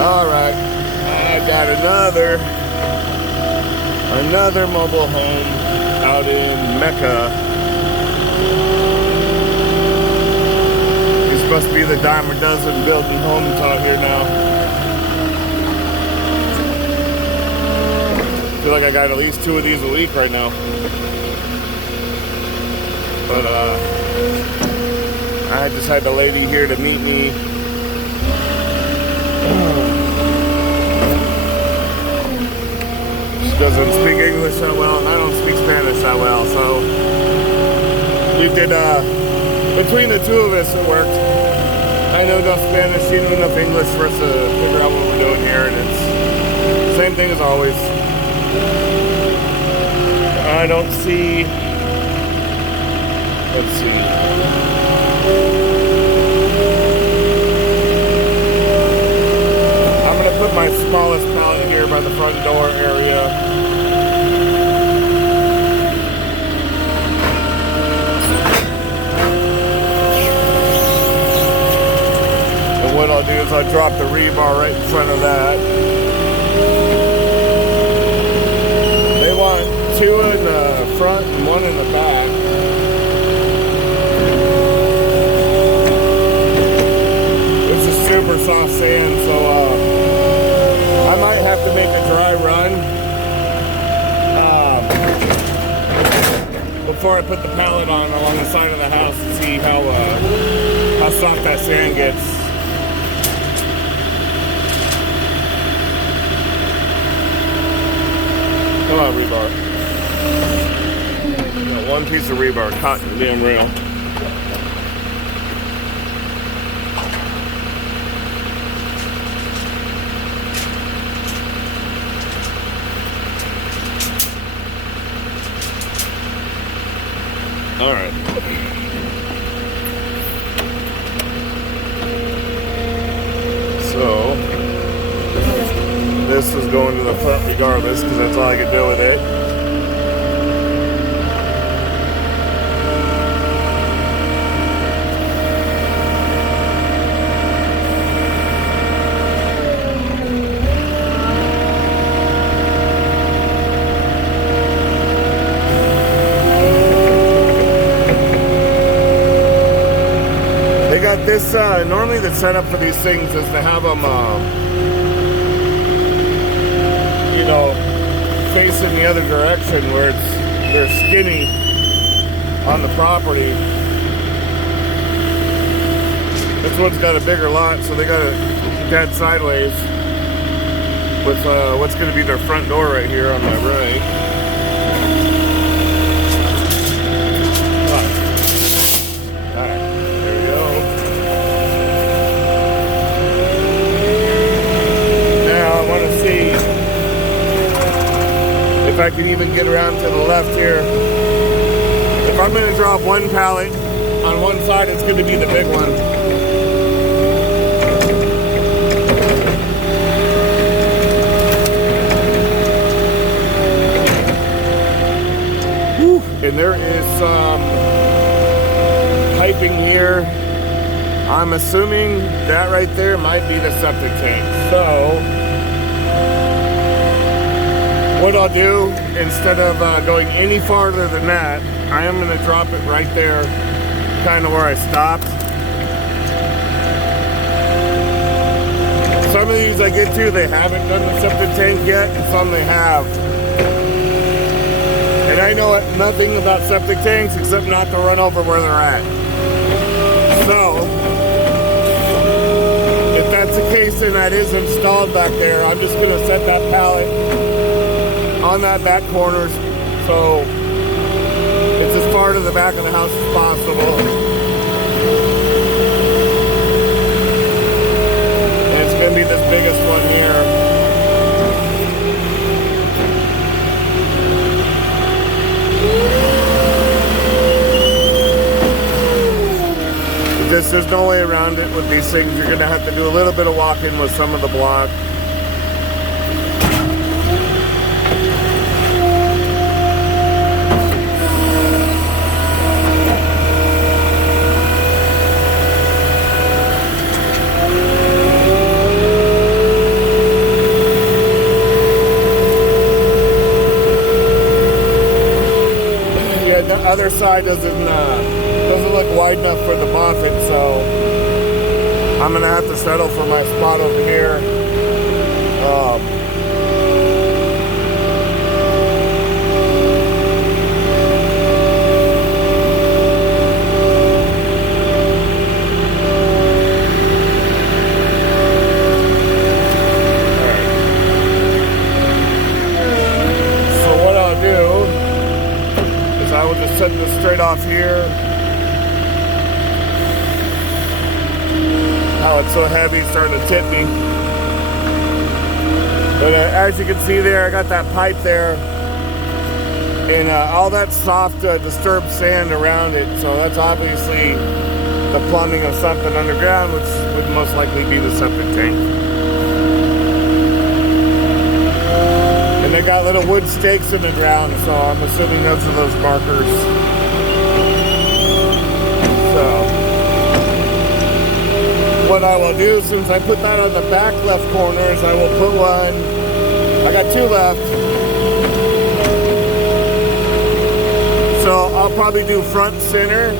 Alright, I got another mobile home out in Mecca. It's supposed to be the dime a dozen building homes out here now. I feel like I got at least 2 of these a week right now. But I just had the lady here to meet me. She doesn't speak English that well, and I don't speak Spanish that well, so we did, between the two of us it worked. I know enough Spanish, she knew enough English for us to figure out what we're doing here, and it's the same thing as always. I don't see, let's see. I'm gonna put my smallest pallet here by the front door area. And what I'll do is I'll drop the rebar right in front of that. They want 2 in the front and 1 in the back. This is super soft sand, so I might have to make a dry run before I put the pallet on along the side of the house to see how soft that sand gets. Come on, rebar. Got 1 piece of rebar caught in the damn rail. All right. So this is going to the front regardless because that's all I can do with it. This normally the setup for these things is to have them, you know, facing the other direction where they're skinny on the property. This one's got a bigger lot, so they got it dead sideways with what's going to be their front door right here on my right. If I can even get around to the left here. If I'm going to drop 1 pallet on one side, it's going to be the big one. Whew. And there is some piping here. I'm assuming that right there might be the septic tank. So what I'll do, instead of going any farther than that, I am going to drop it right there, kind of where I stopped. Some of these I get to, they haven't done the septic tank yet, and some they have. And I know nothing about septic tanks except not to run over where they're at. So, if that's the case and that is installed back there, I'm just going to set that pallet on that back corner, so it's as far to the back of the house as possible. And it's going to be this biggest one here. There's no way around it with these things. You're going to have to do a little bit of walking with some of the block. other side doesn't look wide enough for the Moffett, so I'm gonna have to settle for my spot over here. Set this straight off here. Oh, it's so heavy, it's starting to tip me. But as you can see there, I got that pipe there, and all that soft, disturbed sand around it. So that's obviously the plumbing of something underground, which would most likely be the septic tank. And they got little wood stakes in the ground, so I'm assuming those are those markers. So, what I will do, since I put that on the back left corner, is I will put one, I got two left. So I'll probably do front center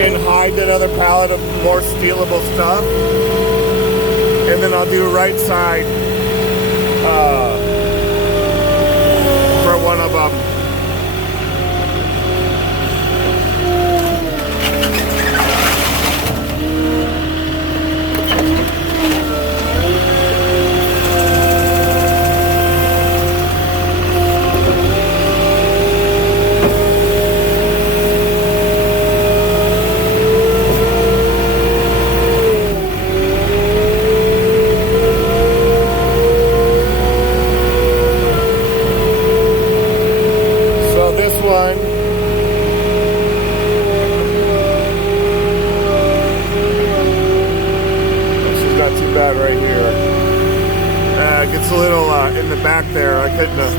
and hide that other pallet of more stealable stuff. And then I'll do right side for one of them. Right here. It gets a little in the back there. I couldn't have,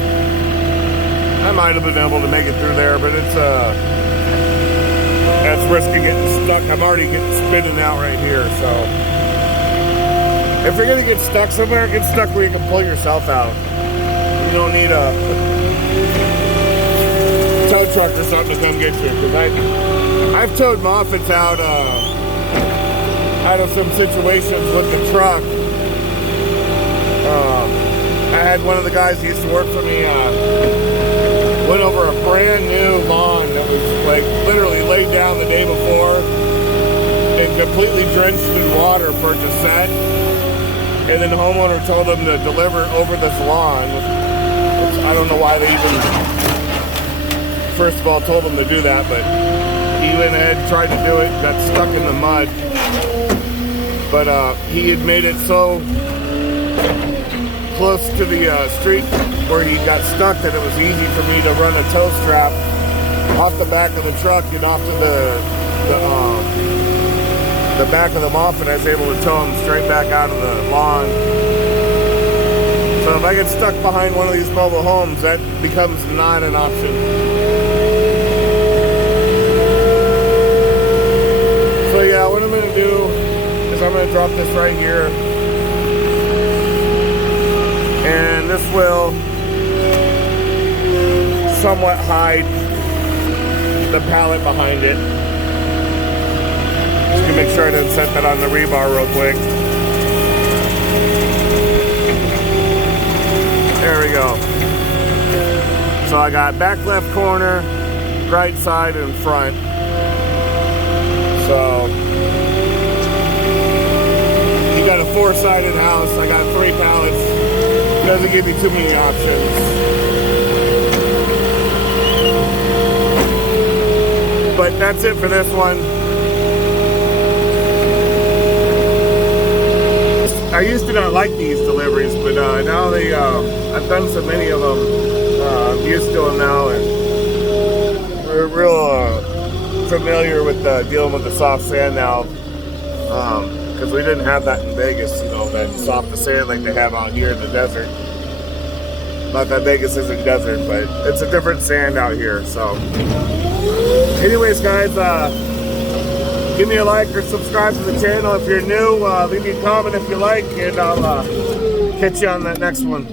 I might have been able to make it through there, but it's risky getting stuck. I'm already getting spinning out right here, so if you're gonna get stuck somewhere, get stuck where you can pull yourself out. You don't need a tow truck or something to come get you, because I've towed Moffetts out of some situations with the truck. I had one of the guys who used to work for me went over a brand new lawn that was like literally laid down the day before and completely drenched in water for it to set. And then the homeowner told him to deliver over this lawn, which I don't know why they even first of all told him to do that, but he went ahead and tried to do it, got stuck in the mud. But he had made it so close to the street where he got stuck that it was easy for me to run a tow strap off the back of the truck and off to the back of the Moffett. I was able to tow him straight back out of the lawn. So if I get stuck behind one of these mobile homes, that becomes not an option. So yeah, what I'm going to do is I'm going to drop this right here, and this will somewhat hide the pallet behind it. Just gonna make sure I didn't set that on the rebar real quick. There we go. So I got back left corner, right side, and front. So you got a 4-sided house. I got 3 pallets. Doesn't give you too many options. But that's it for this one. I used to not like these deliveries, but now I've done so many of them. I'm used to them now, and we're real familiar with dealing with the soft sand now. Because we didn't have that in Vegas, you know, that soft sand like they have out here in the desert. Not that Vegas isn't desert, but it's a different sand out here. So anyways, guys, give me a like or subscribe to the channel if you're new. Leave me a comment if you like, and I'll catch you on that next one.